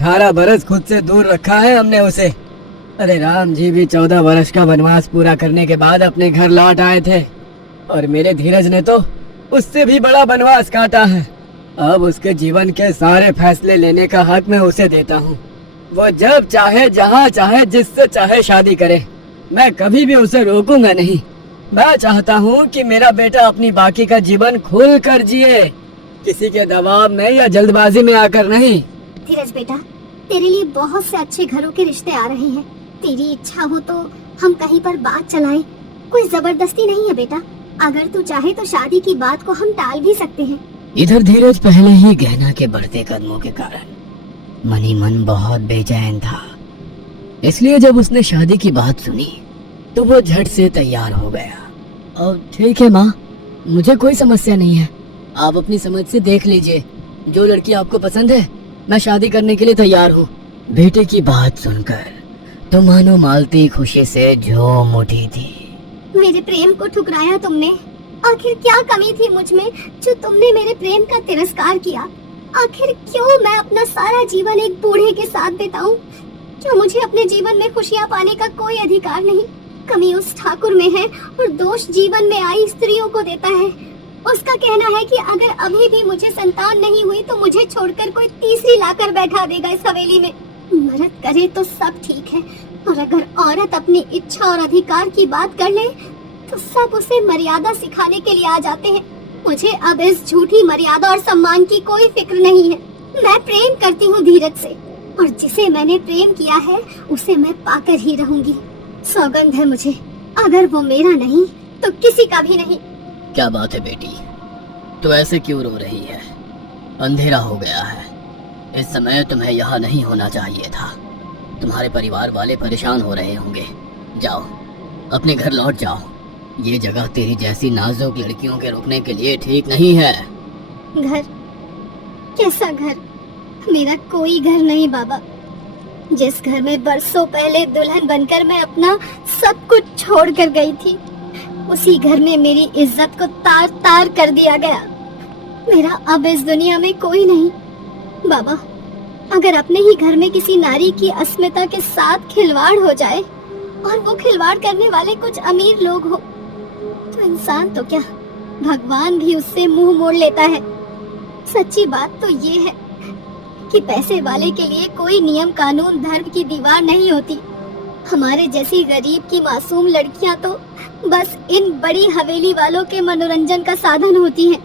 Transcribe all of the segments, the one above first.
18 बरस खुद से दूर रखा है हमने उसे। अरे राम जी भी 14 वर्ष का वनवास पूरा करने के बाद अपने घर लौट आए थे, और मेरे धीरज ने तो उससे भी बड़ा वनवास काटा है। अब उसके जीवन के सारे फैसले लेने का हक मैं उसे देता हूँ। वो जब चाहे, जहाँ चाहे, जिससे चाहे शादी करे, मैं कभी भी उसे रोकूंगा नहीं। मैं चाहता हूँ कि मेरा बेटा अपनी बाकी का जीवन खुल कर जिए, किसी के दबाव में या जल्दबाजी में आकर नहीं। धीरज बेटा, तेरे लिए बहुत से अच्छे घरों के रिश्ते आ रहे हैं। तेरी इच्छा हो तो हम कहीं पर बात चलाएं। कोई जबरदस्ती नहीं है बेटा। अगर तू चाहे तो शादी की बात को हम टाल भी सकते हैं। इधर धीरज पहले ही गहना के बढ़ते कदमों के कारण मनी मन बहुत बेचैन था, इसलिए जब उसने शादी की बात सुनी तो वो झट से तैयार हो गया। और ठीक है माँ, मुझे कोई समस्या नहीं है। आप अपनी समझ से देख लीजिए, जो लड़की आपको पसंद है मैं शादी करने के लिए तैयार हूँ। बेटे की बात सुनकर तो मानो मालती खुशी से झूम उठी थी। मेरे प्रेम को ठुकराया तुमने। आखिर क्या कमी थी मुझ में जो तुमने मेरे प्रेम का तिरस्कार किया? आखिर क्यों मैं अपना सारा जीवन एक बूढ़े के साथ बिताऊं? क्यों मुझे अपने जीवन में खुशियां पाने का कोई अधिकार नहीं? कमी उस ठाकुर में है और दोष जीवन में आई स्त्रियों को देता है। उसका कहना है कि अगर अभी भी मुझे संतान नहीं हुई तो मुझे छोड़कर कोई तीसरी लाकर बैठा देगा इस हवेली में। मर्द करे तो सब ठीक है, और अगर औरत अपनी इच्छा और अधिकार की बात कर ले तो सब उसे मर्यादा सिखाने के लिए आ जाते हैं। मुझे अब इस झूठी मर्यादा और सम्मान की कोई फिक्र नहीं है। मैं प्रेम करती हूँ धीरज से, और जिसे मैंने प्रेम किया है उसे मैं पाकर ही रहूंगी। सौगंध है मुझे, अगर वो मेरा नहीं तो किसी का भी नहीं। क्या बात है बेटी, तू ऐसे क्यों रो रही है? अंधेरा हो गया है, इस समय तुम्हें यहाँ नहीं होना चाहिए था। तुम्हारे परिवार वाले परेशान हो रहे होंगे। जाओ, अपने घर लौट जाओ। ये जगह तेरी जैसी नाजुक लड़कियों के रुकने के लिए ठीक नहीं है। घर? कैसा घर? मेरा कोई घर नहीं बाबा। जिस घर में बरसों पहले दुल्हन बनकर मैं अपना सब कुछ छोड़ कर गई थी, उसी घर में मेरी इज्जत को तार तार कर दिया गया। मेरा अब इस दुनिया में कोई नहीं। बाबा, अगर अपने ही घर में किसी नारी की अस्मिता के साथ खिलवाड़ हो जाए, और वो खिलवाड़ करने वाले कुछ अमीर लोग हो, तो इंसान तो क्या, भगवान भी उससे मुंह मोड़ लेता है। सच्ची बात तो ये है कि पैसे वाले के लिए कोई नियम कानून धर्म की दीवार नहीं होती। हमारे जैसी गरीब की मासूम लड़कियां तो बस इन बड़ी हवेली वालों के मनोरंजन का साधन होती हैं।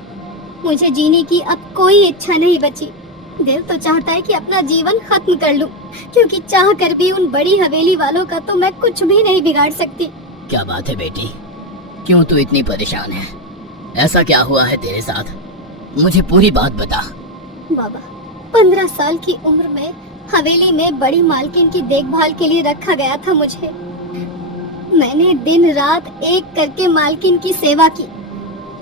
मुझे जीने की अब कोई इच्छा नहीं बची। दिल तो चाहता है कि अपना जीवन खत्म कर लूं, क्योंकि चाह कर भी उन बड़ी हवेली वालों का तो मैं कुछ भी नहीं बिगाड़ सकती। क्या बात है बेटी, क्यों तू इतनी परेशान है? ऐसा क्या हुआ है तेरे साथ? मुझे पूरी बात बता। बाबा, 15 साल की उम्र में हवेली में बड़ी मालकिन की देखभाल के लिए रखा गया था मुझे। मैंने दिन रात एक करके मालकिन की सेवा की,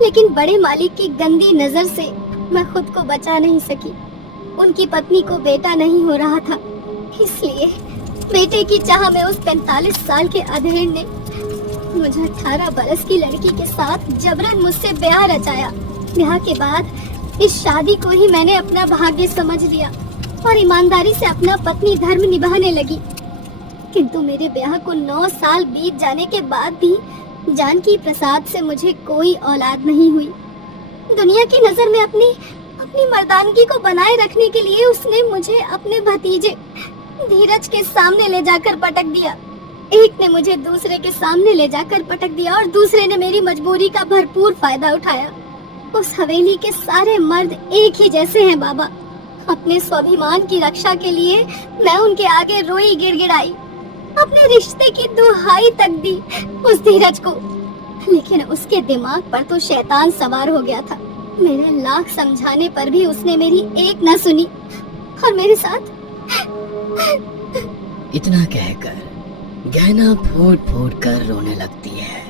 लेकिन बड़े मालिक की गंदी नजर से मैं खुद को बचा नहीं सकी। उनकी पत्नी को बेटा नहीं हो रहा था, इसलिए बेटे की चाह में उस 45 साल के अधेड़ ने मुझे 18 बरस की लड़की के साथ जबरन मुझसे ब्याह रचाया। ब्याह के बाद इस शादी को ही मैंने अपना भाग्य समझ लिया और ईमानदारी से अपना पत्नी धर्म निभाने लगी। किंतु मेरे ब्याह को 9 साल बीत जाने के बाद भी जानकी प्रसाद से मुझे कोई औलाद नहीं हुई। दुनिया की नजर में अपनी मर्दानगी को बनाए रखने के लिए उसने मुझे अपने भतीजे धीरज के सामने ले जाकर पटक दिया। एक ने मुझे दूसरे के सामने ले जाकर पटक दिया और दूसरे ने मेरी मजबूरी का भरपूर फायदा उठाया। उस हवेली के सारे मर्द एक ही जैसे हैं बाबा। अपने स्वाभिमान की रक्षा के लिए मैं उनके आगे रोई गिड़गिड़ाई, अपने रिश्ते की दुहाई तक दी उस धीरज को, लेकिन उसके दिमाग पर तो शैतान सवार हो गया था। मेरे लाख समझाने पर भी उसने मेरी एक न सुनी और मेरे साथ। इतना कहकर गहना फूट फूट कर रोने लगती है।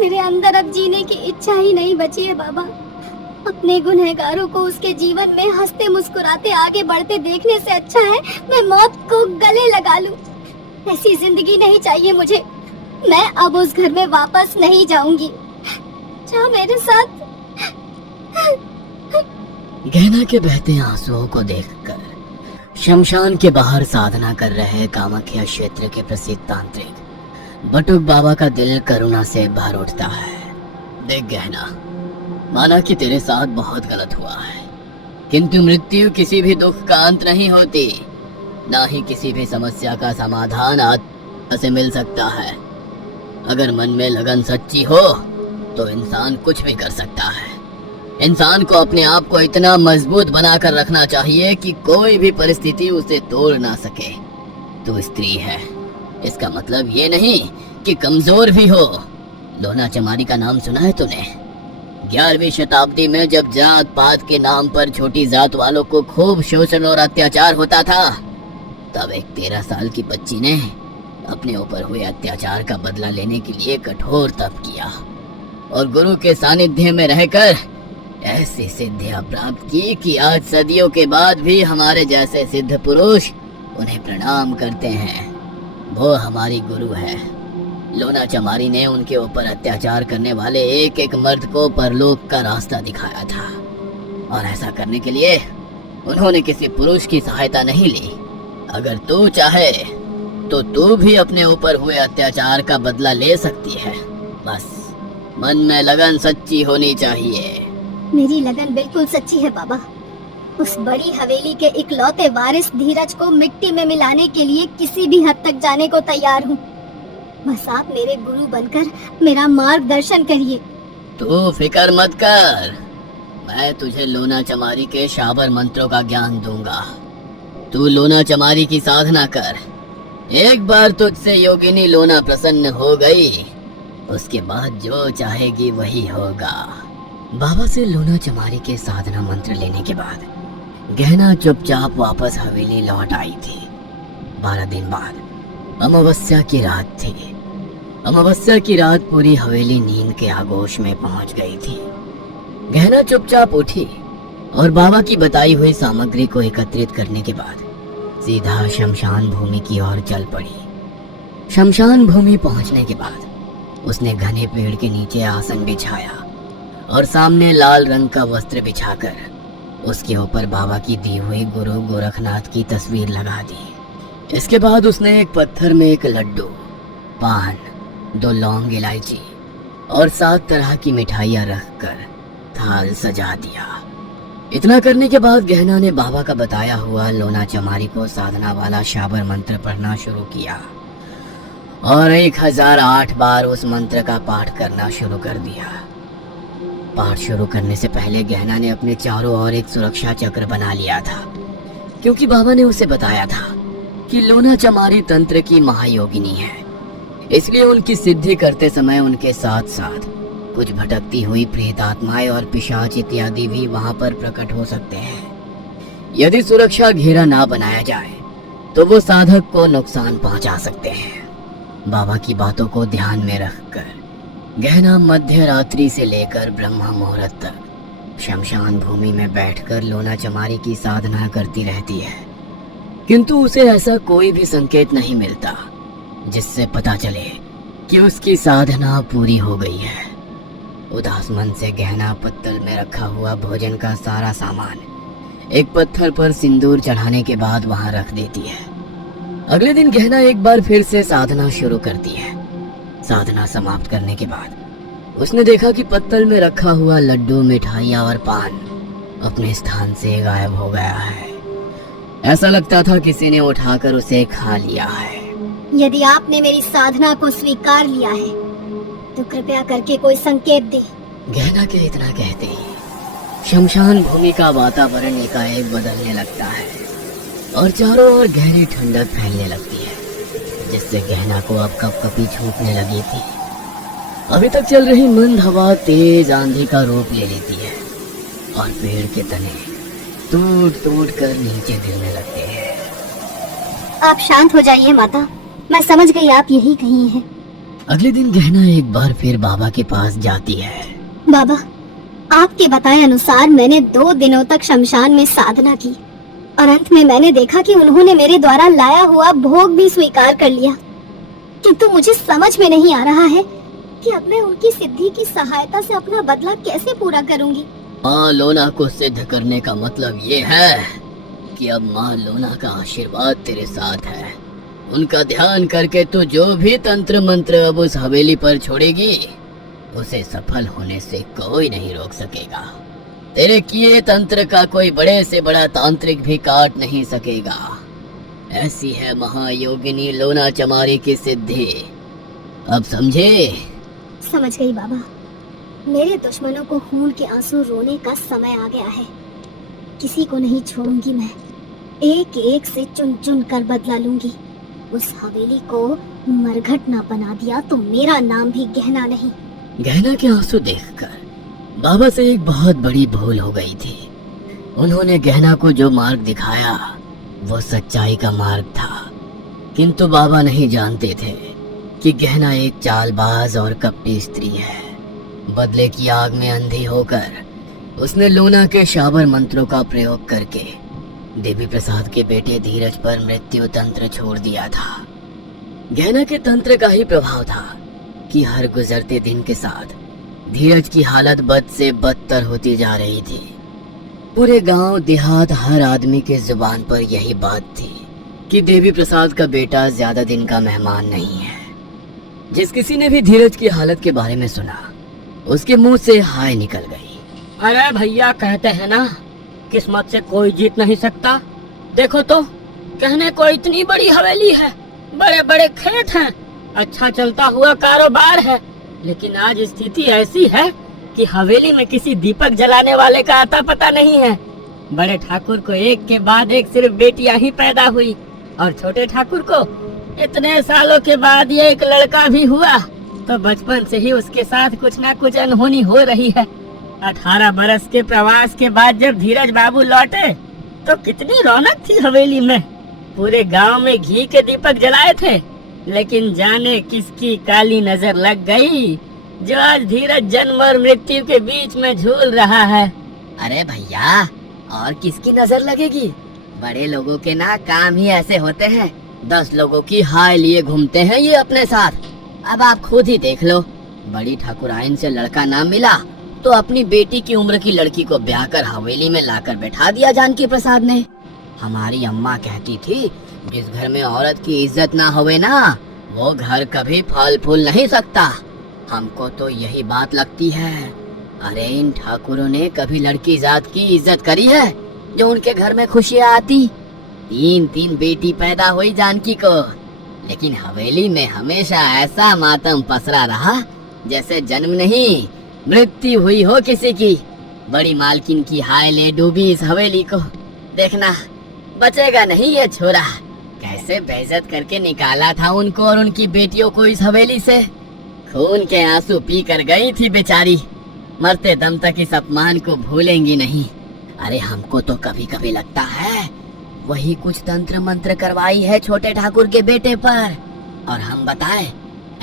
मेरे अंदर अब जीने की इच्छा ही नहीं बची है बाबा। अपने गुनहगारों को उसके जीवन में हंसते मुस्कुराते आगे बढ़ते देखने से अच्छा है मैं मौत को गले लगा लूं। ऐसी जिंदगी नहीं चाहिए मुझे। मैं अब उस घर में वापस नहीं जाऊंगी। जा मेरे साथ। गहना के बहते आंसुओं को देखकर शमशान के बाहर साधना कर रहे कामाख्या क्षेत्र के प्रसिद्ध तांत्रिक बटुक बाबा का दिल करुणा से भर उठता है। देख गहना, माना कि तेरे साथ बहुत गलत हुआ है, किंतु मृत्यु किसी भी दुख का अंत नहीं होती, ना ही किसी भी समस्या का समाधान आत्मा से मिल सकता है। अगर मन में लगन सच्ची हो तो इंसान कुछ भी कर सकता है। इंसान को अपने आप को इतना मजबूत बनाकर रखना चाहिए कि कोई भी परिस्थिति उसे तोड़ ना सके। तू स्त्री है, इसका मतलब ये नहीं कि कमजोर भी हो। लोना चमारी का नाम सुना है तूने? 11वीं शताब्दी में जब जात पात के नाम पर छोटी जात वालों को खूब शोषण और अत्याचार होता था, तब एक 13 साल की बच्ची ने अपने ऊपर हुए अत्याचार का बदला लेने के लिए कठोर तप किया और गुरु के सानिध्य में रहकर ऐसी सिद्धियां प्राप्त की कि आज सदियों के बाद भी हमारे जैसे सिद्ध पुरुष उन्हें प्रणाम करते हैं। वो हमारी गुरु है। लोना चमारी ने उनके ऊपर अत्याचार करने वाले एक एक मर्द को परलोक का रास्ता दिखाया था, और ऐसा करने के लिए उन्होंने किसी पुरुष की सहायता नहीं ली। अगर तू चाहे तो तू भी अपने ऊपर हुए अत्याचार का बदला ले सकती है। बस मन में लगन सच्ची होनी चाहिए। मेरी लगन बिल्कुल सच्ची है बाबा। उस बड़ी हवेली के इकलौते वारिस धीरज को मिट्टी में मिलाने के लिए किसी भी हद तक जाने को तैयार हूँ। बस आप मेरे गुरु बनकर मेरा मार्गदर्शन करिए। तू फिक्र मत कर, मैं तुझे लोना चमारी के शाबर मंत्रों का ज्ञान दूंगा। तू लोना चमारी की साधना कर। एक बार तुझसे योगिनी लोना प्रसन्न हो गई, उसके बाद जो चाहेगी वही होगा। बाबा से लोना चमारी के साधना मंत्र लेने के बाद गहना चुपचाप वापस हवेली लौट आई थी। 12 दिन बाद अमावस्या की रात थी। अमावस्या की रात पूरी हवेली नींद के आगोश में पहुंच गई थी। गहना चुपचाप उठी और बाबा की बताई हुई सामग्री को एकत्रित करने के बाद सीधा शमशान भूमि की ओर चल पड़ी। शमशान भूमि पहुंचने के बाद उसने घने पेड़ के नीचे आसन बिछाया और सामने लाल रंग का वस्त्र बिछाकर उसके ऊपर बाबा की दी हुई गुरु गोरखनाथ की तस्वीर लगा दी। इसके बाद उसने एक पत्थर में एक लड्डू, पान, 2 लौंग इलायची और 7 तरह की मिठाइयां रखकर थाल सजा दिया। इतना करने के बाद गहना ने बाबा का बताया हुआ लोना चमारी को साधना वाला शाबर मंत्र पढ़ना शुरू किया और 1008 बार उस मंत्र का पाठ करना शुरू कर दिया। पाठ शुरू करने से पहले गहना ने अपने चारों ओर एक सुरक्षा चक्र बना लिया था, क्योंकि बाबा ने उसे बताया था कि लोना चमारी तंत्र की महायोगिनी है। इसलिए उनकी सिद्धि करते समय उनके साथ साथ कुछ भटकती हुई प्रेत आत्माएं और पिशाच इत्यादि भी वहां पर प्रकट हो सकते हैं। यदि सुरक्षा घेरा ना बनाया जाए तो वो साधक को नुकसान पहुंचा सकते हैं। बाबा की बातों को ध्यान में रखकर गहना मध्य रात्रि से लेकर ब्रह्म मुहूर्त तक शमशान भूमि में बैठकर लोना चमारी की साधना करती रहती है, किंतु उसे ऐसा कोई भी संकेत नहीं मिलता जिससे पता चले कि उसकी साधना पूरी हो गई है। उदास मन से गहना पत्तल में रखा हुआ भोजन का सारा सामान एक पत्थर पर सिंदूर चढ़ाने के बाद वहां रख देती है। अगले दिन गहना एक बार फिर से साधना शुरू करती है। साधना समाप्त करने के बाद उसने देखा कि पत्तल में रखा हुआ लड्डू, मिठाइयाँ और पान अपने स्थान से गायब हो गया है। ऐसा लगता था किसी ने उठाकर उसे खा लिया है। यदि आपने मेरी साधना को स्वीकार लिया है तो कृपया करके कोई संकेत दे। गहना के इतना कहते ही शमशान भूमि का वातावरण एकाएक बदलने लगता है और चारों ओर गहरी ठंडक फैलने लगती है, जिससे गहना को अब कपकपी छूटने लगी थी। अभी तक चल रही मंद हवा तेज आंधी का रूप ले लेती है और पेड़ के तने टूट टूट कर नीचे गिरने लगते हैं। आप शांत हो जाइए माता, मैं समझ गई आप यही कहीं हैं। अगले दिन गहना एक बार फिर बाबा के पास जाती है। बाबा, आपके बताए अनुसार मैंने 2 दिनों तक शमशान में साधना की और अंत में मैंने देखा कि उन्होंने मेरे द्वारा लाया हुआ भोग भी स्वीकार कर लिया, किंतु मुझे समझ में नहीं आ रहा है कि अब मैं उनकी सिद्धि की सहायता से अपना बदला कैसे पूरा करूंगी। लोना को सिद्ध करने का मतलब ये है कि अब माँ लोना का आशीर्वाद तेरे साथ है। उनका ध्यान करके तू जो भी तंत्र मंत्र अब उस हवेली पर छोड़ेगी, उसे सफल होने से कोई नहीं रोक सकेगा। तेरे किए तंत्र का कोई बड़े से बड़ा तांत्रिक भी काट नहीं सकेगा। ऐसी है महायोगिनी लोना चमारी की सिद्धि। अब समझे? समझ गई बाबा। मेरे दुश्मनों को खून के आंसू रोने का समय आ गया है। किसी को नहीं छोड़ूंगी मैं। एक एक से चुन चुन कर बदला लूंगी। उस हवेली को मरघट ना बना दिया तो मेरा नाम भी गहना नहीं। गहना के आंसू देखकर बाबा से एक बहुत बड़ी भूल हो गई थी। उन्होंने गहना को जो मार्ग दिखाया वो सच्चाई का मार्ग था, किंतु बाबा नहीं जानते थे कि गहना एक चालबाज और कपटी स्त्री है। बदले की आग में अंधी होकर उसने लोना के शाबर मंत्रों का प्रयोग करके देवी प्रसाद के बेटे धीरज पर मृत्यु तंत्र छोड़ दिया था। गहना के तंत्र का ही प्रभाव था कि हर गुजरते दिन के साथ धीरज की हालत बद से बदतर होती जा रही थी। पूरे गांव देहात हर आदमी के जुबान पर यही बात थी कि देवी प्रसाद का बेटा ज्यादा दिन का मेहमान नहीं है। जिस किसी ने भी धीरज की हालत के बारे में सुना, उसके मुंह से हाय निकल गई। अरे भैया, कहते हैं ना, किस्मत से कोई जीत नहीं सकता। देखो तो, कहने को इतनी बड़ी हवेली है, बड़े बड़े खेत हैं, अच्छा चलता हुआ कारोबार है, लेकिन आज स्थिति ऐसी है कि हवेली में किसी दीपक जलाने वाले का आता पता नहीं है। बड़े ठाकुर को एक के बाद एक सिर्फ बेटियां ही पैदा हुई, और छोटे ठाकुर को इतने सालों के बाद ये एक लड़का भी हुआ, तो बचपन से ही उसके साथ कुछ ना कुछ अनहोनी हो रही है। 18 बरस के प्रवास के बाद जब धीरज बाबू लौटे तो कितनी रौनक थी हवेली में। पूरे गांव में घी के दीपक जलाए थे, लेकिन जाने किसकी काली नजर लग गई जो आज धीरज जन्म और मृत्यु के बीच में झूल रहा है। अरे भैया, और किसकी नजर लगेगी? बड़े लोगों के ना काम ही ऐसे होते हैं। 10 लोगों की हाय लिए घूमते हैं ये अपने साथ। अब आप खुद ही देख लो, बड़ी ठाकुराइन से लड़का ना मिला तो अपनी बेटी की उम्र की लड़की को ब्याह कर हवेली में लाकर बैठा दिया जानकी प्रसाद ने। हमारी अम्मा कहती थी, जिस घर में औरत की इज्जत ना होवे ना, वो घर कभी फल फूल नहीं सकता। हमको तो यही बात लगती है। अरे इन ठाकुरों ने कभी लड़की जात की इज्जत करी है जो उनके घर में खुशियाँ आती? 3 बेटी पैदा हुई जानकी को, लेकिन हवेली में हमेशा ऐसा मातम पसरा रहा जैसे जन्म नहीं मृत्यु हुई हो किसी की। बड़ी मालकिन की हाय ले डूबी इस हवेली को। देखना बचेगा नहीं ये छोरा। कैसे बेइज्जत करके निकाला था उनको और उनकी बेटियों को इस हवेली से। खून के आंसू पी कर गई थी बेचारी, मरते दम तक इस अपमान को भूलेंगी नहीं। अरे हमको तो कभी कभी लगता है वही कुछ तंत्र मंत्र करवाई है छोटे ठाकुर के बेटे पर। और हम बताएं,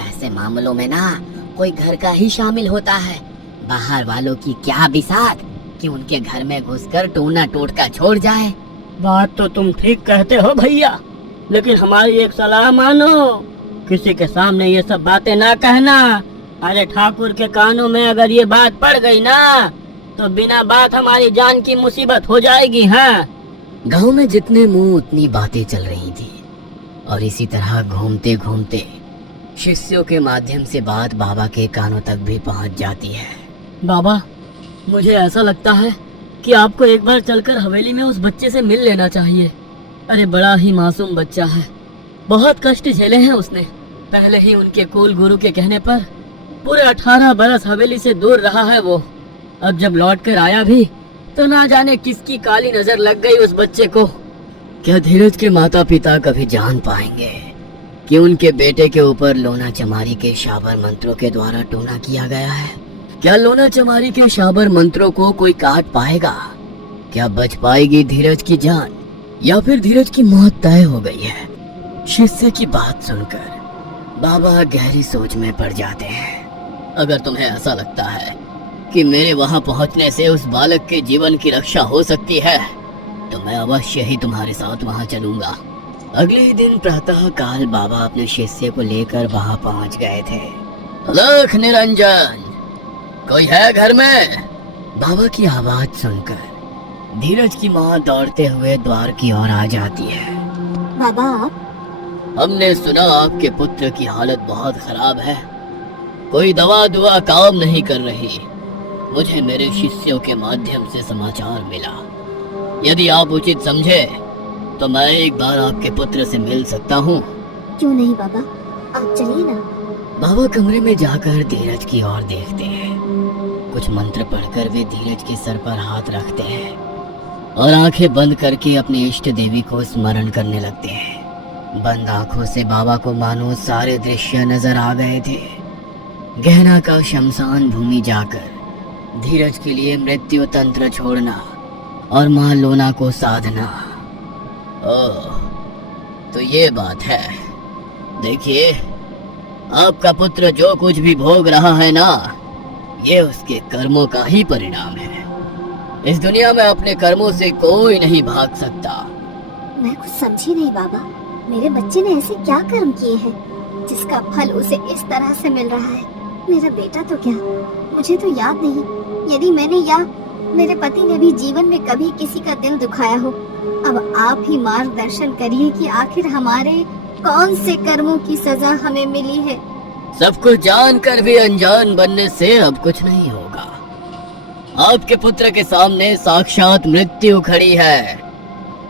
ऐसे मामलों में ना कोई घर का ही शामिल होता है। बाहर वालों की क्या बिसात कि उनके घर में घुसकर टोना टोटका छोड़ जाए। बात तो तुम ठीक कहते हो भैया, लेकिन हमारी एक सलाह मानो, किसी के सामने ये सब बातें ना कहना। अरे ठाकुर के कानों में अगर ये बात पड़ गई ना तो बिना बात हमारी जान की मुसीबत हो जाएगी। हाँ, गांव में जितने मुंह उतनी बातें चल रही थी, और इसी तरह घूमते घूमते शिष्यों के माध्यम से बात बाबा के कानों तक भी पहुंच जाती है। बाबा, मुझे ऐसा लगता है कि आपको एक बार चलकर हवेली में उस बच्चे से मिल लेना चाहिए। अरे बड़ा ही मासूम बच्चा है, बहुत कष्ट झेले हैं उसने। पहले ही उनके कुल गुरु के कहने पर पूरे 18 बरस हवेली से दूर रहा है वो। अब जब लौट कर आया भी तो ना जाने किसकी काली नजर लग गई उस बच्चे को। क्या धीरज के माता पिता कभी जान पाएंगे कि उनके बेटे के ऊपर लोना चमारी के शाबर मंत्रों के द्वारा टोना किया गया है? क्या लोना चमारी के शाबर मंत्रों को कोई काट पाएगा? क्या बच पाएगी धीरज की जान, या फिर धीरज की मौत तय हो गई है? शिष्य की बात सुनकर बाबा गहरी सोच में पड़ जाते हैं। अगर तुम्हें ऐसा लगता है कि मेरे वहां पहुंचने से उस बालक के जीवन की रक्षा हो सकती है, तो मैं अवश्य ही तुम्हारे साथ वहां चलूंगा। अगले ही दिन प्रातः काल बाबा अपने शिष्य को लेकर वहां पहुंच गए थे। लख निरंजन, कोई है घर में? बाबा की आवाज सुनकर धीरज की माँ दौड़ते हुए द्वार की ओर आ जाती है। बाबा आप? हमने सुना आपके पुत्र की हालत बहुत खराब है, कोई दवा दुआ काम नहीं कर रही। मुझे मेरे शिष्यों के माध्यम से समाचार मिला। यदि आप उचित समझे तो मैं एक बार आपके पुत्र से मिल सकता हूँ। क्यों नहीं बाबा, आप चलिए ना। बाबा कमरे में जाकर धीरज की ओर देखते हैं। कुछ मंत्र पढ़कर वे धीरज के सर पर हाथ रखते हैं और आंखें बंद करके अपनी इष्ट देवी को स्मरण करने लगते हैं। बंद आंखों से बाबा को मानो सारे दृश्य नजर आ गए थे। गहना का शमशान भूमि जाकर धीरज के लिए मृत्यु तंत्र छोड़ना और माँ लोना को साधना। ओह, तो ये बात है। देखिए, आपका पुत्र जो कुछ भी भोग रहा है ना, ये उसके कर्मों का ही परिणाम है। इस दुनिया में अपने कर्मों से कोई नहीं भाग सकता। मैं कुछ समझी नहीं बाबा, मेरे बच्चे ने ऐसे क्या कर्म किए हैं जिसका फल उसे इस तरह से मिल रहा है? मेरा बेटा तो क्या, मुझे तो याद नहीं यदि मैंने या मेरे पति ने भी जीवन में कभी किसी का दिल दुखाया हो। अब आप ही मार्गदर्शन करिए कि आखिर हमारे कौन से कर्मों की सजा हमें मिली है। सब कुछ जानकर भी अनजान बनने से अब कुछ नहीं होगा। आपके पुत्र के सामने साक्षात मृत्यु खड़ी है।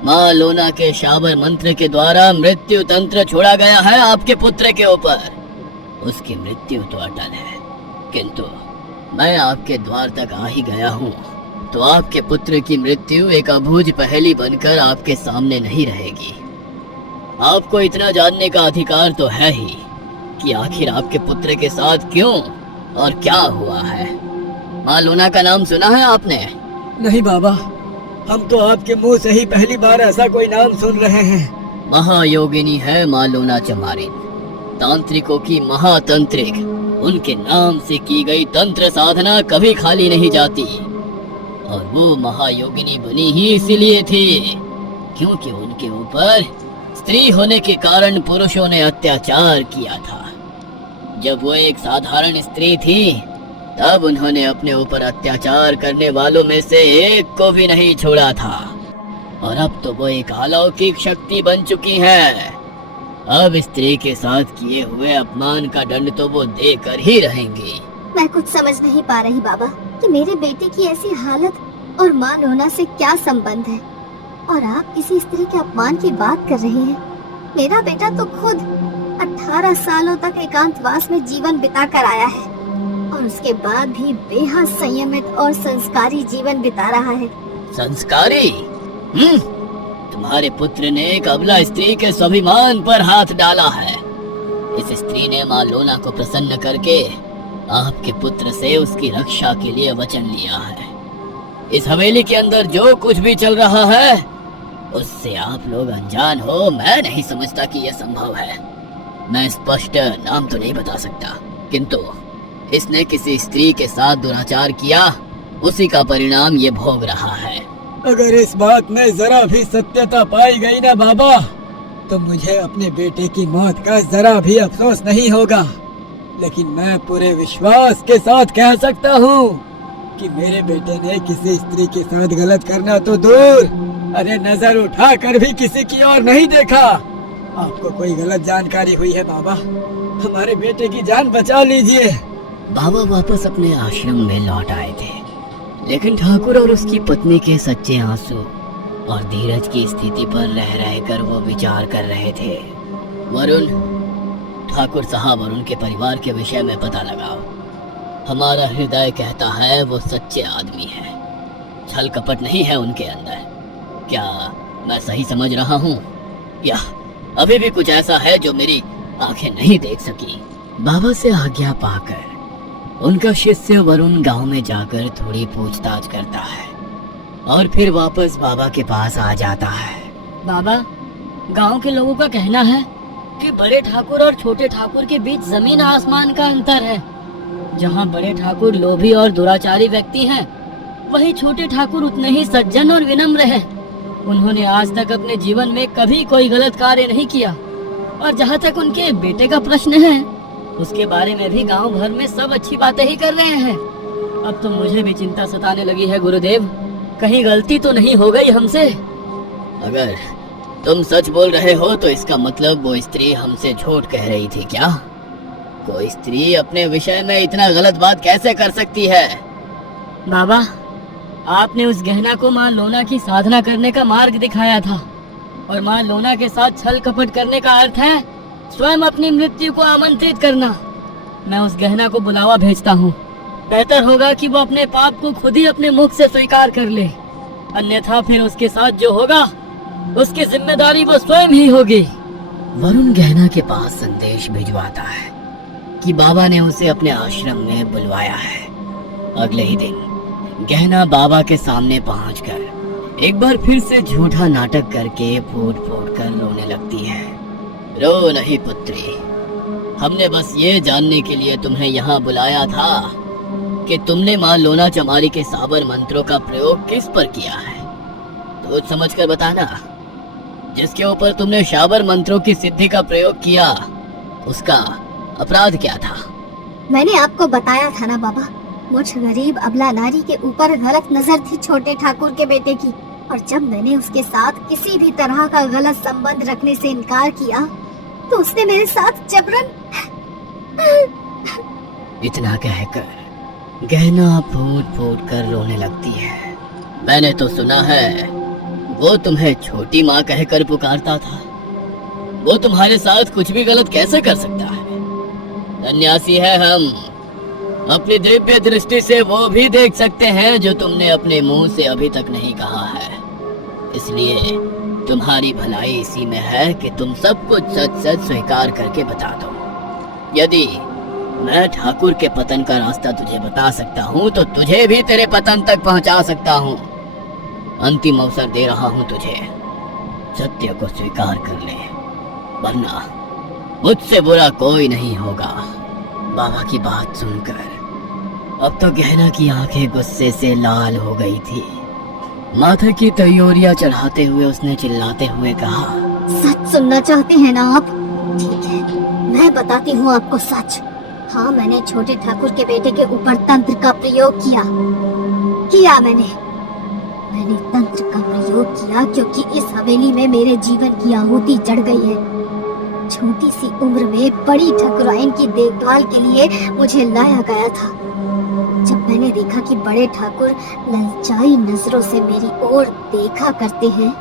माँ लोना के शाबर मंत्र के द्वारा मृत्यु तंत्र छोड़ा गया है आपके पुत्र के ऊपर। उसकी मृत्यु तो अटल है, किंतु मैं आपके द्वार तक आ ही गया हूँ तो आपके पुत्र की मृत्यु एक अबूझ पहेली बनकर आपके सामने नहीं रहेगी। आपको इतना जानने का अधिकार तो है ही कि आखिर आपके पुत्र के साथ क्यों और क्या हुआ है। माँ लोना का नाम सुना है आपने? नहीं बाबा, हम तो आपके मुंह से ही पहली बार ऐसा कोई नाम सुन रहे हैं। महायोगिनी है माँ लोना चमारिन, तांत्रिकों की महातंत्रिक। उनके नाम से की गई तंत्र साधना कभी खाली नहीं जाती। और वो महायोगिनी बनी ही इसीलिए थी क्योंकि उनके ऊपर स्त्री होने के कारण पुरुषों ने अत्याचार किया था। जब वो एक साधारण स्त्री थी तब उन्होंने अपने ऊपर अत्याचार करने वालों में से एक को भी नहीं छोड़ा था। और अब तो वो एक अलौकिक शक्ति बन चुकी है। अब स्त्री के साथ किए हुए अपमान का दंड तो वो देकर ही रहेंगी। मैं कुछ समझ नहीं पा रही बाबा कि मेरे बेटे की ऐसी हालत और माँ लोना से क्या संबंध है, और आप किसी स्त्री के अपमान की बात कर रहे हैं। मेरा बेटा तो खुद 18 सालों तक एकांतवास में जीवन बिता कर आया है और उसके बाद भी बेहद संयमित और संस्कारी जीवन बिता रहा है। संस्कारी? तुम्हारे पुत्र ने एक अबला स्त्री के स्वाभिमान पर हाथ डाला है। इस स्त्री ने माँ लोना को प्रसन्न करके आपके पुत्र से उसकी रक्षा के लिए वचन लिया है। इस हवेली के अंदर जो कुछ भी चल रहा है उससे आप लोग अनजान हो। मैं नहीं समझता कि यह संभव है। मैं स्पष्ट नाम तो नहीं बता सकता, किंतु इसने किसी स्त्री के साथ दुराचार किया, उसी का परिणाम ये भोग रहा है। अगर इस बात में जरा भी सत्यता पाई गई ना बाबा, तो मुझे अपने बेटे की मौत का जरा भी अफसोस नहीं होगा। लेकिन मैं पूरे विश्वास के साथ कह सकता हूँ कि मेरे बेटे ने किसी स्त्री के साथ गलत करना तो दूर, अरे नजर उठा कर भी किसी की ओर नहीं देखा। आपको कोई गलत जानकारी हुई है बाबा, हमारे बेटे की जान बचा लीजिए। बाबा वापस अपने आश्रम में लौट आए थे, लेकिन ठाकुर और उसकी पत्नी के सच्चे आंसू और धीरज की स्थिति पर रह रहकर वो विचार कर रहे थे। वरुण, ठाकुर साहब और उनके परिवार के विषय में पता लगाओ। हमारा हृदय कहता है वो सच्चे आदमी हैं, छल कपट नहीं है उनके अंदर। क्या मैं सही समझ रहा हूँ, या अभी भी कुछ ऐसा है जो मेरी आंखें नहीं देख सकी? बाबा से आज्ञा पाकर उनका शिष्य वरुण गांव में जाकर थोड़ी पूछताछ करता है और फिर वापस बाबा के पास आ जाता है। बाबा, गांव के लोगों का कहना है कि बड़े ठाकुर और छोटे ठाकुर के बीच जमीन आसमान का अंतर है। जहां बड़े ठाकुर लोभी और दुराचारी व्यक्ति हैं, वहीं छोटे ठाकुर उतने ही सज्जन और विनम्र हैं। उन्होंने आज तक अपने जीवन में कभी कोई गलत कार्य नहीं किया, और जहां तक उनके बेटे का प्रश्न है, उसके बारे में भी गांव भर में सब अच्छी बातें ही कर रहे हैं। अब तो मुझे भी चिंता सताने लगी है गुरुदेव। कहीं गलती तो नहीं हो गई हमसे? अगर तुम सच बोल रहे हो तो इसका मतलब वो स्त्री हमसे झूठ कह रही थी क्या? कोई स्त्री अपने विषय में इतना गलत बात कैसे कर सकती है? बाबा, आपने उस गहना को माँ लोना की साधना करने का मार्ग दिखाया था, और माँ लोना के साथ छल कपट करने का अर्थ है स्वयं अपनी मृत्यु को आमंत्रित करना। मैं उस गहना को बुलावा भेजता हूँ। बेहतर होगा कि वो अपने पाप को खुद ही अपने मुख से स्वीकार कर ले, अन्यथा फिर उसके साथ जो होगा उसकी जिम्मेदारी वो स्वयं ही होगी। वरुण गहना के पास संदेश भिजवाता है कि बाबा ने उसे अपने आश्रम में बुलवाया है। अगले ही दिन गहना बाबा के सामने पहुंचकर एक बार फिर से झूठा नाटक करके फूट फूट कर रोने लगती है। रो नहीं पुत्री, हमने बस ये जानने के लिए तुम्हें यहाँ बुलाया था कि तुमने माँ लोना चमारी के साबर मंत्रों का प्रयोग किस पर किया है। तो समझ कर बताना, जिसके ऊपर तुमने शाबर मंत्रों की सिद्धि का प्रयोग किया उसका अपराध क्या था? मैंने आपको बताया था ना बाबा, मुझ गरीब अबला नारी के ऊपर गलत नजर थी छोटे ठाकुर के बेटे की, और जब मैंने उसके साथ किसी भी तरह का गलत संबंध रखने से इनकार किया तो उसने मेरे साथ जबरन। इतना कहकर गहना फूट फूट कर रोने लगती है। मैंने तो सुना है वो तुम्हें छोटी माँ कहकर पुकारता था। वो तुम्हारे साथ कुछ भी गलत कैसे कर सकता है? सन्यासी है हम, अपनी दिव्य दृष्टि से वो भी देख सकते हैं जो तुमने अपने मुंह से अभी तक नहीं कहा है। इसलिए तुम्हारी भलाई इसी में है कि तुम सब कुछ सच सच स्वीकार करके बता दो। यदि मैं ठाकुर के पतन का रास्ता तुझे बता सकता हूँ तो तुझे भी तेरे पतन तक पहुँचा सकता हूँ। अंतिम अवसर दे रहा हूँ तुझे, सत्य को स्वीकार कर ले, वरना मुझसे बुरा कोई नहीं होगा। बाबा की बात सुनकर अब तो गहना की आंखें गुस्से से लाल हो गई थी। माथे की तैयोरियां चढ़ाते हुए उसने चिल्लाते हुए कहा, सच सुनना चाहते हैं ना आप? ठीक है, मैं बताती हूँ आपको सच। हाँ, मैंने छोटे ठाकुर के बेटे के ऊपर तंत्र का प्रयोग किया। मैंने तंत्र का प्रयोग किया क्योंकि इस हवेली में मेरे जीवन की आहुति चढ़ गई है। छोटी सी उम्र में बड़ी ठाकुराइन की देखभाल के लिए मुझे लाया गया था। जब मैंने देखा कि बड़े ठाकुर ललचाई नजरों से मेरी ओर देखा करते हैं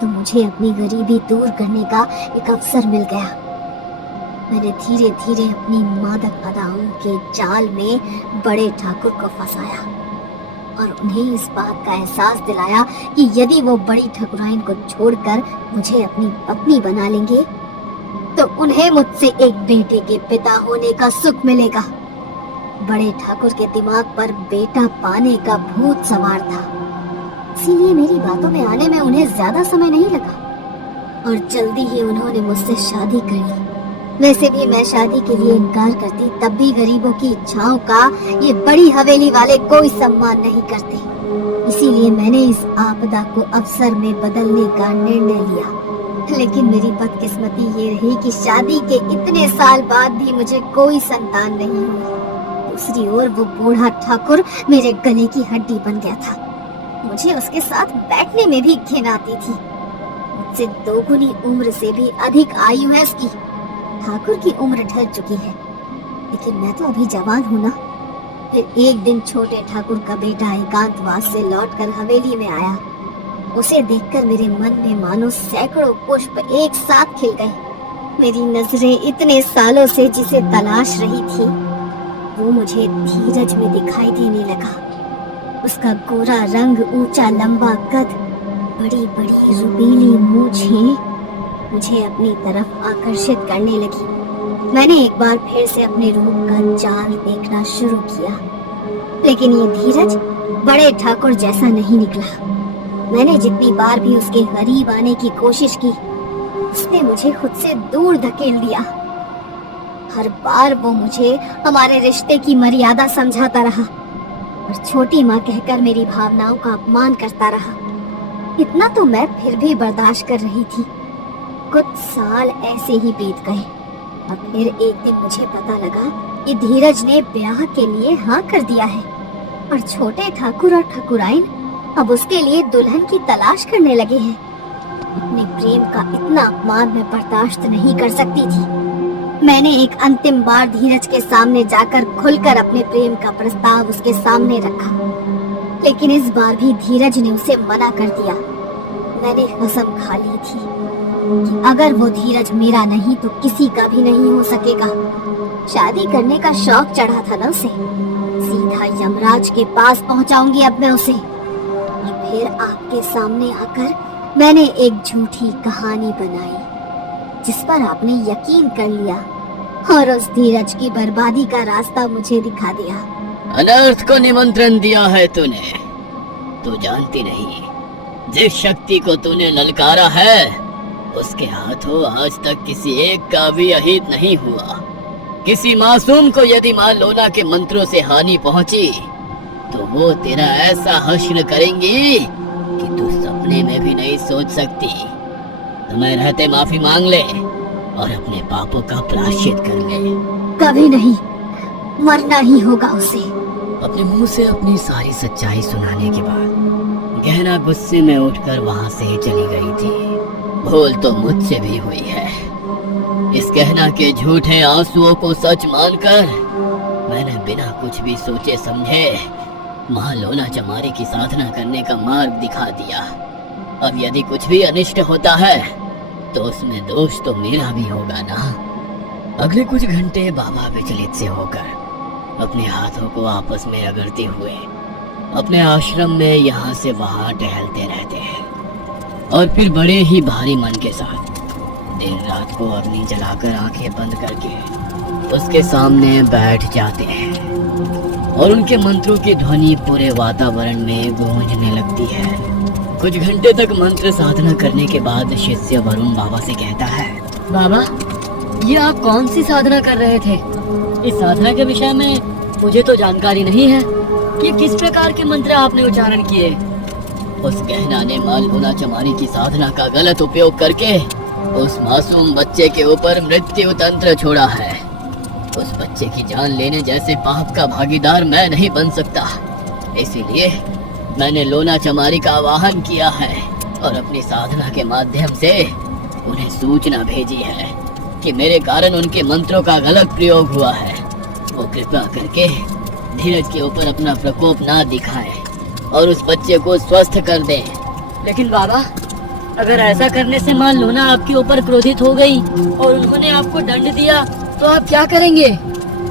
तो मुझे अपनी गरीबी दूर करने का एक अवसर मिल गया। मैंने धीरे धीरे अपनी मादक अदाओं के जाल में बड़े ठाकुर को फंसाया और उन्हें इस बात का एहसास दिलाया कि यदि वो बड़ी ठाकुराइन को छोड़कर मुझे अपनी पत्नी बना लेंगे तो उन्हें मुझसे एक बेटे के पिता होने का सुख मिलेगा। बड़े ठाकुर के दिमाग पर बेटा पाने का भूत सवार था, इसीलिए मेरी बातों में आने में उन्हें ज्यादा समय नहीं लगा और जल्दी ही उन्होंने मुझसे शादी कर ली। वैसे भी मैं शादी के लिए इनकार करती तब भी गरीबों की इच्छाओं का ये बड़ी हवेली वाले कोई सम्मान नहीं करते। इसीलिए मैंने इस आपदा को अवसर में बदलने का निर्णय लिया। लेकिन मेरी बदकिस्मती ये रही कि शादी के इतने साल बाद भी मुझे कोई संतान नहीं हुई। दूसरी ओर वो बूढ़ा ठाकुर मेरे गले की हड्डी बन गया था। मुझे उसके साथ बैठने में भी घिन आती थी। मुझसे दोगुनी उम्र से भी अधिक आयु है उसकी। ठाकुर की उम्र ढल चुकी है, लेकिन मैं तो अभी जवान हूँ ना। फिर एक दिन छोटे ठाकुर का बेटा एकांतवास से लौटकर हवेली में आया। उसे देखकर मेरे मन में मानो सैकड़ों पुष्प एक साथ खिल गए। मेरी नजरें इतने सालों से जिसे तलाश रही थी वो मुझे धीरज में दिखाई देने लगा। उसका गोरा रंग, ऊंचा लंबा कद, बड़ी बड़ी रुबीली मूंछें मुझे अपनी तरफ आकर्षित करने लगी। मैंने एक बार फिर से अपने रूप का जाल देखना शुरू किया, लेकिन ये धीरज बड़े ठाकुर जैसा नहीं निकला। मैंने जितनी बार भी उसके करीब आने की कोशिश की, उसने मुझे खुद से दूर धकेल दिया। हर बार वो मुझे हमारे रिश्ते की मर्यादा समझाता रहा और छोटी माँ कहकर मेरी भावनाओं का अपमान करता रहा। इतना तो मैं फिर भी बर्दाश्त कर रही थी। कुछ साल ऐसे ही बीत गए और फिर एक दिन मुझे पता लगा कि धीरज ने ब्याह के लिए हाँ कर दिया है और छोटे ठाकुर और ठाकुराइन अब उसके लिए दुल्हन की तलाश करने लगे हैं। अपने प्रेम का इतना अपमान मैं बर्दाश्त नहीं कर सकती थी। मैंने एक अंतिम बार धीरज के सामने जाकर खुलकर अपने प्रेम का प्रस्ताव उसके सामने रखा, लेकिन इस बार भी धीरज ने उसे मना कर दिया। मैंने कसम खा ली थी कि अगर वो धीरज मेरा नहीं तो किसी का भी नहीं हो सकेगा। शादी करने का शौक चढ़ा था ना उसे, सीधा यमराज के पास पहुंचाऊंगी अब मैं उसे। और फिर आपके सामने आकर मैंने एक झूठी कहानी बनाई जिस पर आपने यकीन कर लिया और उस धीरज की बर्बादी का रास्ता मुझे दिखा दिया। अनर्थ को निमंत्रण दिया है तूने। तू जानती नहीं, जिस शक्ति को तूने ललकारा है उसके हाथों आज तक किसी एक का भी अहित नहीं हुआ। किसी मासूम को यदि मां लोना के मंत्रों से हानि पहुंची तो वो तेरा ऐसा हश्र करेंगी कि तू सपने में भी नहीं सोच सकती। समय रहते माफी मांग ले और अपने पापों का प्रायश्चित कर ले। कभी नहीं, मरना ही होगा उसे। अपने मुंह से अपनी सारी सच्चाई सुनाने के बाद गहना गुस्से में उठकर वहां से चली गई थी। भूल तो मुझसे भी हुई है। इस गहना के झूठे आंसुओं को सच मानकर मैंने बिना कुछ भी सोचे समझे मां लोना चमारी की साधना करने का मार्ग दिखा दिया। अब यदि कुछ भी अनिष्ट होता है तो उसमें दोष तो मेरा भी होगा ना। अगले कुछ घंटे बाबा विचलित से होकर अपने हाथों को आपस में रगड़ते हुए अपने आश्रम में यहाँ से वहां टहलते रहते हैं और फिर बड़े ही भारी मन के साथ दिन रात को अग्नि जलाकर आंखें बंद करके उसके सामने बैठ जाते हैं और उनके मंत्रों की ध्वनि पूरे वातावरण में गूंजने लगती है। कुछ घंटे तक मंत्र साधना करने के बाद शिष्य वरुण बाबा से कहता है, बाबा ये आप कौन सी साधना कर रहे थे? इस साधना के विषय में मुझे तो जानकारी नहीं है कि किस प्रकार के मंत्र आपने उच्चारण किए। उस गहना ने मां लोना चमारी की साधना का गलत उपयोग करके उस मासूम बच्चे के ऊपर मृत्यु तंत्र छोड़ा है। उस बच्चे की जान लेने जैसे पाप का भागीदार मैं नहीं बन सकता। इसीलिए मैंने लोना चमारी का आवाहन किया है और अपनी साधना के माध्यम से उन्हें सूचना भेजी है कि मेरे कारण उनके मंत्रों का गलत प्रयोग हुआ है। वो कृपा करके धीरज के ऊपर अपना प्रकोप ना दिखाए और उस बच्चे को स्वस्थ कर दे। लेकिन बाबा, अगर ऐसा करने से मां लोना आपके ऊपर क्रोधित हो गई और उन्होंने आपको दंड दिया तो आप क्या करेंगे?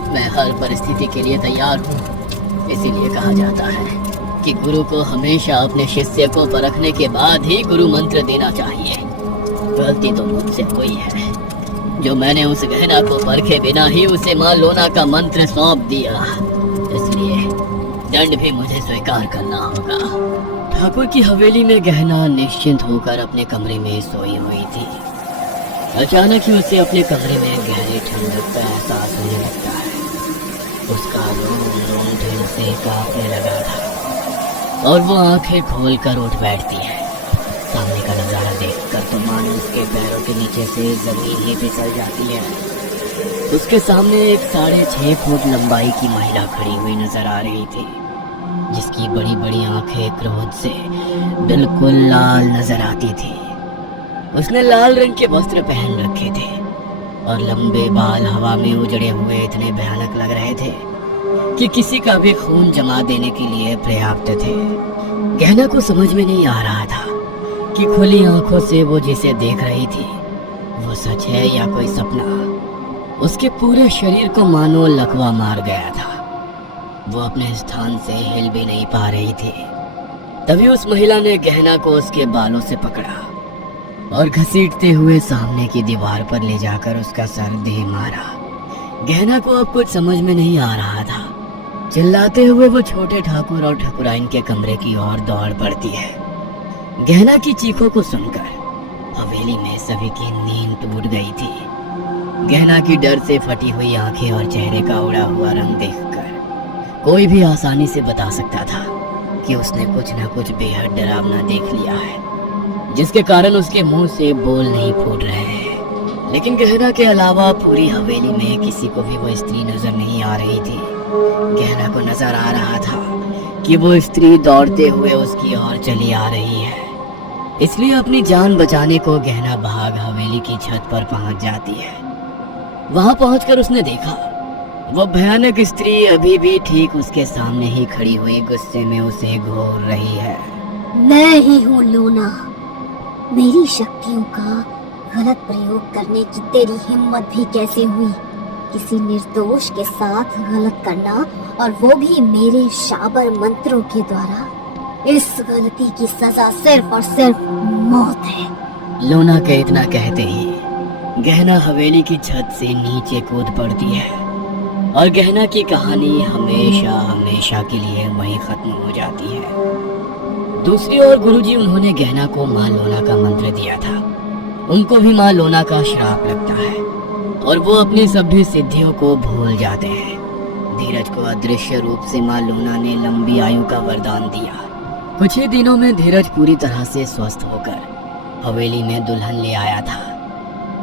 मैं हर परिस्थिति के लिए तैयार हूँ। इसीलिए कहा जाता है कि गुरु को हमेशा अपने शिष्य को परखने के बाद ही गुरु मंत्र देना चाहिए। गलती तो मुझसे हुई है जो मैंने उस गहना को परखे बिना ही उसे मां लोना का मंत्र सौंप दिया। इसलिए दंड भी मुझे स्वीकार करना होगा। ठाकुर की हवेली में गहना निश्चिंत होकर अपने कमरे में सोई हुई थी। अचानक ही उसे अपने कमरे में गहरी ठंडक का एहसास होने लगता है। उसका रोम रोम दिल से कांपने लगा था और वो आंखें खोलकर उठ बैठती है। सामने का नजारा देखकर तो मानो उसके पैरों के नीचे से जमीन ही फिसल जाती है। उसके सामने एक 6.5 फुट लंबाई की महिला खड़ी हुई नजर आ रही थी, जिसकी बड़ी बड़ी आंखें क्रोध से बिल्कुल लाल नजर आती थी। उसने लाल रंग के वस्त्र पहन रखे थे और लंबे बाल हवा में उजड़े हुए इतने भयानक लग रहे थे कि किसी का भी खून जमा देने के लिए पर्याप्त थे। गहना को समझ में नहीं आ रहा था कि खुली आंखों से वो जिसे देख रही थी वो सच है या कोई सपना। उसके पूरे शरीर को मानो लकवा मार गया था। वो अपने स्थान से हिल भी नहीं पा रही थी। तभी उस महिला ने गहना को उसके बालों से पकड़ा और घसीटते हुए सामने की दीवार पर ले जाकर उसका सर दे मारा। गहना को अब कुछ समझ में नहीं आ रहा था। चिल्लाते हुए वो छोटे ठाकुर और ठाकुराइन के कमरे की ओर दौड़ पड़ती है। गहना की चीखों को सुनकर हवेली में सभी की नींद टूट गई थी। गहना की डर से फटी हुई आंखें और चेहरे का उड़ा हुआ रंग देखकर कोई भी आसानी से बता सकता था कि उसने कुछ न कुछ बेहद डरावना देख लिया है, जिसके कारण उसके मुंह से बोल नहीं फूट रहे हैं। लेकिन गहना के अलावा पूरी हवेली में किसी को भी वो स्त्री नजर नहीं आ रही थी। गहना को नजर आ रहा था कि वो स्त्री दौड़ते हुए उसकी ओर चली आ रही है। इसलिए अपनी जान बचाने को गहना भाग हवेली की छत पर पहुंच जाती है। वहां पहुंचकर उसने देखा वो भयानक स्त्री अभी भी ठीक उसके सामने ही खड़ी हुई गुस्से में उसे घूर रही है। मैं ही हूँ लोना। मेरी शक्तियों का गलत प्रयोग करने की तेरी हिम्मत भी कैसे हुई? किसी निर्दोष के साथ गलत करना, और वो भी मेरे शाबर मंत्रों के द्वारा। इस गलती की सजा सिर्फ और सिर्फ मौत है। लोना के इतना कहते ही गहना हवेली की छत से नीचे कूद पड़ती है और गहना की कहानी हमेशा हमेशा के लिए वहीं खत्म हो जाती है। दूसरी ओर गुरुजी उन्होंने गहना को माँ लोना का मंत्र दिया था। उनको भी माँ लोना का श्राप लगता है और वो अपनी सभी सिद्धियों को भूल जाते हैं। धीरज को अदृश्य रूप से माँ लोना ने लंबी आयु का वरदान दिया। कुछ ही दिनों में धीरज पूरी तरह से स्वस्थ होकर हवेली में दुल्हन ले आया था।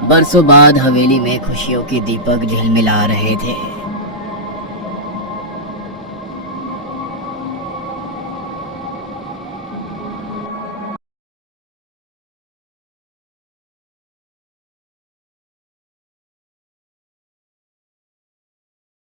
बरसों बाद हवेली में खुशियों के दीपक झिलमिला रहे थे।